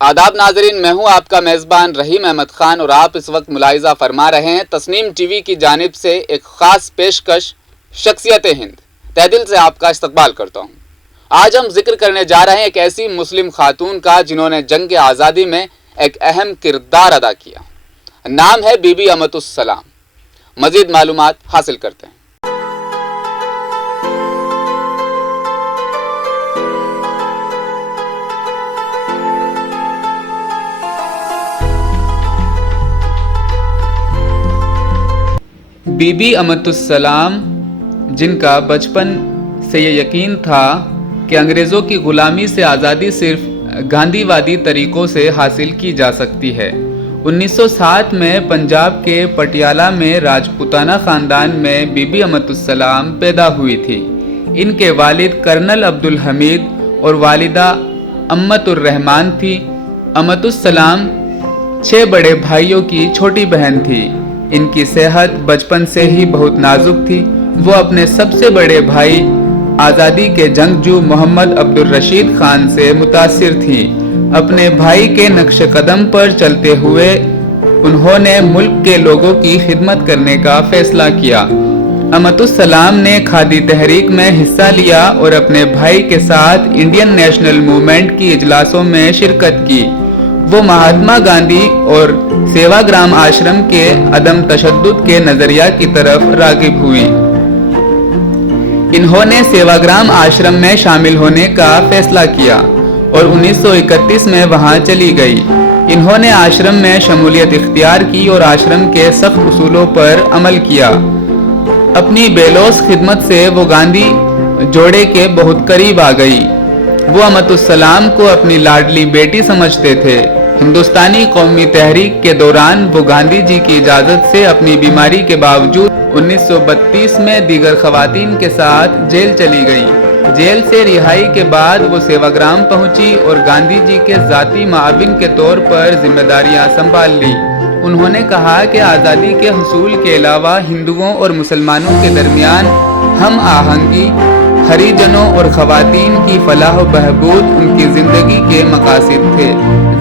آداب ناظرین، میں ہوں آپ کا میزبان رحیم احمد خان اور آپ اس وقت ملاحظہ فرما رہے ہیں تسنیم ٹی وی کی جانب سے ایک خاص پیشکش شخصیت ہند۔ تہ دل سے آپ کا استقبال کرتا ہوں۔ آج ہم ذکر کرنے جا رہے ہیں ایک ایسی مسلم خاتون کا جنہوں نے جنگ آزادی میں ایک اہم کردار ادا کیا۔ نام ہے بی بی امت السلام۔ مزید معلومات حاصل کرتے ہیں۔ بی بی امت السلام، جن کا بچپن سے یہ یقین تھا کہ انگریزوں کی غلامی سے آزادی صرف گاندھی وادی طریقوں سے حاصل کی جا سکتی ہے، 1907 میں پنجاب کے پٹیالہ میں راجپوتانہ خاندان میں بی بی امت السلام پیدا ہوئی تھی۔ ان کے والد کرنل عبدالحمید اور والدہ امت الرحمان تھی۔ امت السلام 6 بڑے بھائیوں کی چھوٹی بہن تھی۔ ان کی صحت بچپن سے ہی بہت نازک تھی۔ وہ اپنے سب سے بڑے بھائی آزادی کے جنگجو محمد عبدالرشید خان سے متاثر تھی۔ اپنے بھائی کے نقش قدم پر چلتے ہوئے انہوں نے ملک کے لوگوں کی خدمت کرنے کا فیصلہ کیا۔ امت السلام نے کھادی تحریک میں حصہ لیا اور اپنے بھائی کے ساتھ انڈین نیشنل موومنٹ کی اجلاسوں میں شرکت کی۔ وہ مہاتما گاندھی اور سیوا گرام آشرم کے عدم تشدد کے نظریہ کی طرف راغب ہوئی۔ انہوں نے سیوا گرام آشرم میں شامل ہونے کا فیصلہ کیا اور 1931 میں وہاں چلی گئی۔ انہوں نے آشرم میں شمولیت اختیار کی اور آشرم کے سخت اصولوں پر عمل کیا۔ اپنی بے لوث خدمت سے وہ گاندھی جوڑے کے بہت قریب آ گئی۔ وہ امت السلام کو اپنی لاڈلی بیٹی سمجھتے تھے۔ ہندوستانی قومی تحریک کے دوران وہ گاندھی جی کی اجازت سے اپنی بیماری کے باوجود 1932 میں دیگر خواتین کے ساتھ جیل چلی گئی۔ جیل سے رہائی کے بعد وہ سیوا گرام پہنچی اور گاندھی جی کے ذاتی معاون کے طور پر ذمہ داریاں سنبھال لی۔ انہوں نے کہا کہ آزادی کے حصول کے علاوہ ہندوؤں اور مسلمانوں کے درمیان ہم آہنگی، ہریجنوں اور خواتین کی فلاح و بہبود ان کی زندگی کے مقاصد تھے۔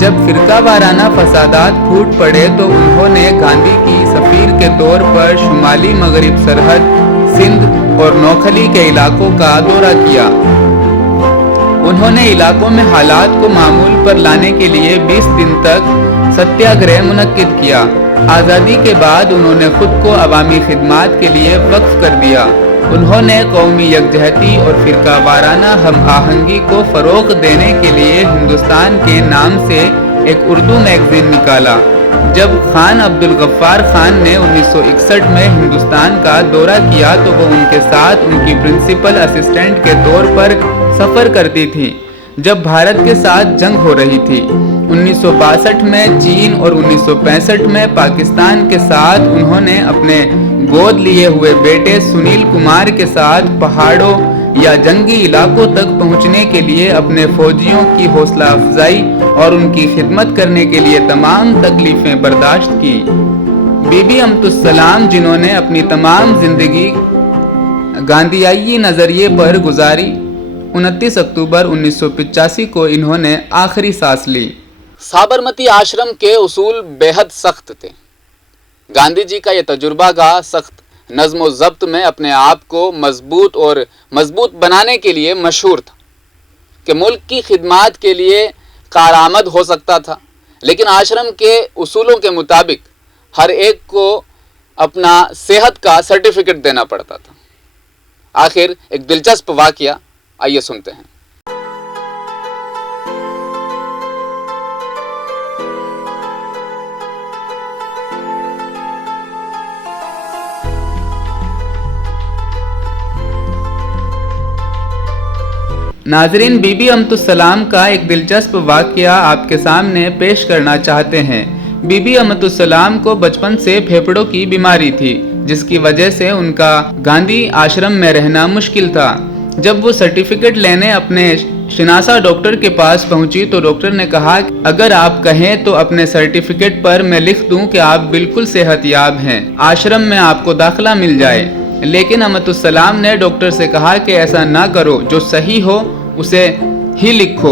جب فرقہ وارانہ فسادات پھوٹ پڑے تو انہوں نے گاندھی کی سفیر کے طور پر شمالی مغرب سرحد، سندھ اور نوکھلی کے علاقوں کا دورہ کیا۔ انہوں نے علاقوں میں حالات کو معمول پر لانے کے لیے 20 دن تک ستیہ گرہ منعقد کیا۔ آزادی کے بعد انہوں نے خود کو عوامی خدمات کے لیے وقف کر دیا۔ انہوں نے قومی یکجہتی اور فرقہ وارانہ ہم آہنگی کو فروغ دینے کے لیے ہندوستان کے نام سے ایک اردو میگزین نکالا۔ جب خان عبدالغفار خان نے 1961 میں ہندوستان کا دورہ کیا تو وہ ان کے ساتھ ان کی پرنسپل اسسٹنٹ کے طور پر سفر کرتی تھیں جب بھارت کے ساتھ جنگ ہو رہی تھی۔ 1962 میں چین اور 1965 میں پاکستان کے ساتھ انہوں نے اپنے گود لیے ہوئے بیٹے سنیل کمار کے ساتھ پہاڑوں یا جنگی علاقوں تک پہنچنے کے لیے اپنے فوجیوں کی حوصلہ افزائی اور ان کی خدمت کرنے کے لیے تمام تکلیفیں برداشت کی۔ بی بی امت السلام، جنہوں نے اپنی تمام زندگی گاندھیائی نظریے پر گزاری، 29 اکتوبر 1985 کو انہوں نے آخری سانس لی۔ سابرمتی آشرم کے اصول بے حد سخت تھے۔ گاندھی جی کا یہ تجربہ گاہ سخت نظم و ضبط میں اپنے آپ کو مضبوط بنانے کے لیے مشہور تھا کہ ملک کی خدمات کے لیے کارآمد ہو سکتا تھا، لیکن آشرم کے اصولوں کے مطابق ہر ایک کو اپنا صحت کا سرٹیفکیٹ دینا پڑتا تھا۔ آخر ایک دلچسپ واقعہ آئیے سنتے ہیں۔ ناظرین، بی بی امت السلام کا ایک دلچسپ واقعہ آپ کے سامنے پیش کرنا چاہتے ہیں۔ بی بی امت السلام کو بچپن سے پھیپھڑوں کی بیماری تھی، جس کی وجہ سے ان کا گاندھی آشرم میں رہنا مشکل تھا۔ جب وہ سرٹیفکیٹ لینے اپنے شناسا ڈاکٹر کے پاس پہنچی تو ڈاکٹر نے کہا کہ اگر آپ کہیں تو اپنے سرٹیفکیٹ پر میں لکھ دوں کہ آپ بالکل صحت یاب ہیں، آشرم میں آپ کو داخلہ مل جائے۔ لیکن امت السلام نے ڈاکٹر سے کہا کہ ایسا نہ کرو، جو صحیح ہو اسے ہی لکھو۔